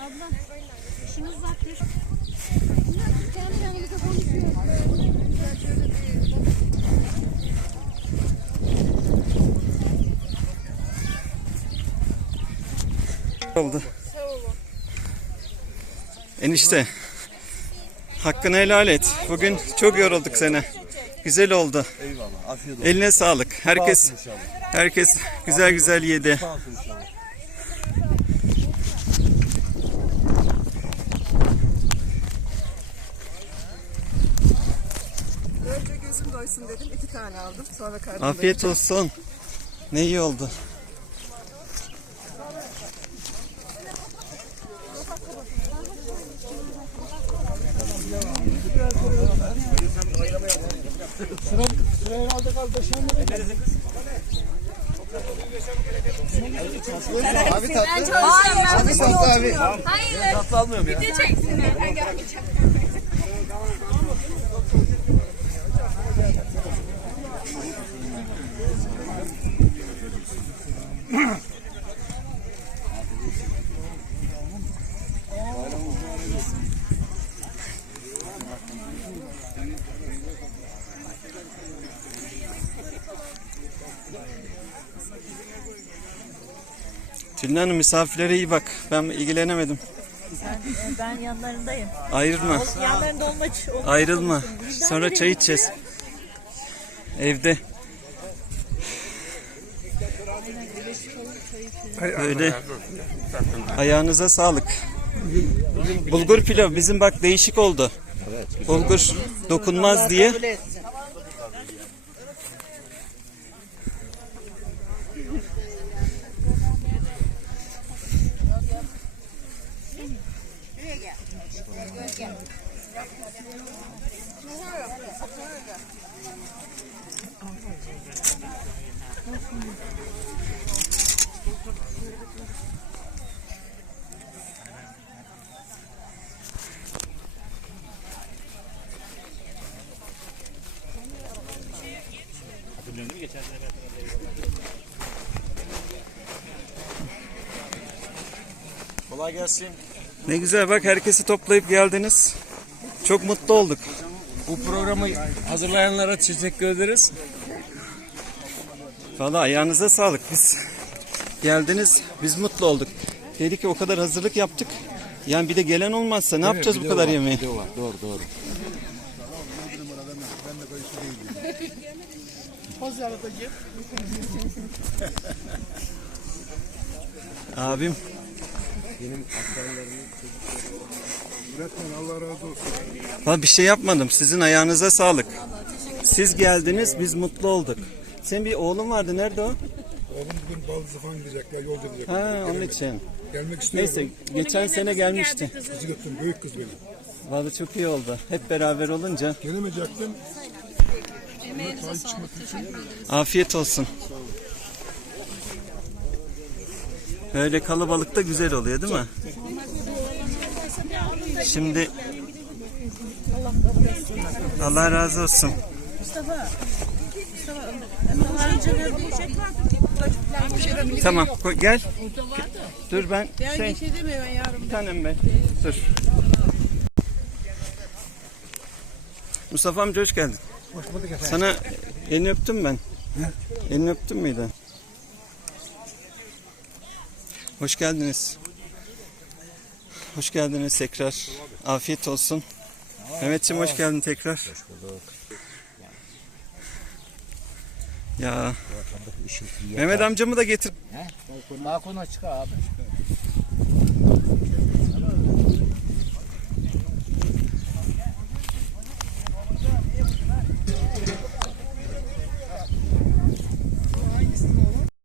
Abla şunu uzaklaş. Kendi kendimize konuşuyor. oldu. Enişte hakkını helal et. Bugün çok yorulduk seni. Güzel oldu. Eyvallah. Afiyet olsun. Eline sağlık. Herkes herkes güzel güzel yedi. Doysun dedim. iki tane aldım. Sonra karnım Afiyet olsun. Ne iyi oldu. Abi tatlı. Hayır, Abi tatlı abi. hayır. Tatlı almıyorum ya. Video çeksinler. Ben gelmeyeceğim. Tülin Hanım misafirlere iyi bak. Ben ilgilenemedim. Ben yanlarındayım. Ayrılma. Yanlarında olma olma- Ayrılma. Sonra çay içeceğiz. Evde. Böyle. Ayağınıza sağlık. Bulgur pilav bizim bak değişik oldu. Bulgur dokunmaz diye. Kolay gelsin. Ne güzel bak herkesi toplayıp geldiniz. Çok mutlu olduk. Bu programı hazırlayanlara teşekkür ederiz. Valla ayağınıza sağlık. Biz geldiniz, biz mutlu olduk. Dedik ki o kadar hazırlık yaptık. Yani bir de gelen olmazsa ne yapacağız bu kadar yemeği? Video var, doğru doğru. Abim. Valla bir şey yapmadım. Sizin ayağınıza sağlık. Siz geldiniz, biz mutlu olduk. Senin bir oğlun vardı. Nerede o? Oğlum bugün Baldız'a falan gidecekler, yolda gidecekler. Ha, onun için. Gelmek istiyorum. Neyse, geçen sene gelmişti. Kızı götürdüm, büyük kız benim. Vallahi çok iyi oldu. Hep beraber olunca. Gelemeyecektim. Afiyet olsun. Böyle kalabalık da güzel oluyor değil mi? Şimdi Allah razı olsun. Tamam koy- gel. Dur ben şey, bir tanem ben. Dur. Mustafa amca hoş geldin. Hoş bulduk efendim. Sana elini öptüm ben. Elini öptüm müydü? Hoş geldiniz. Hoş geldiniz tekrar. Afiyet olsun. Mehmetciğim hoş geldin tekrar. Hoş bulduk. Ya. Mehmet amcamı da getir. Balkona çık abi.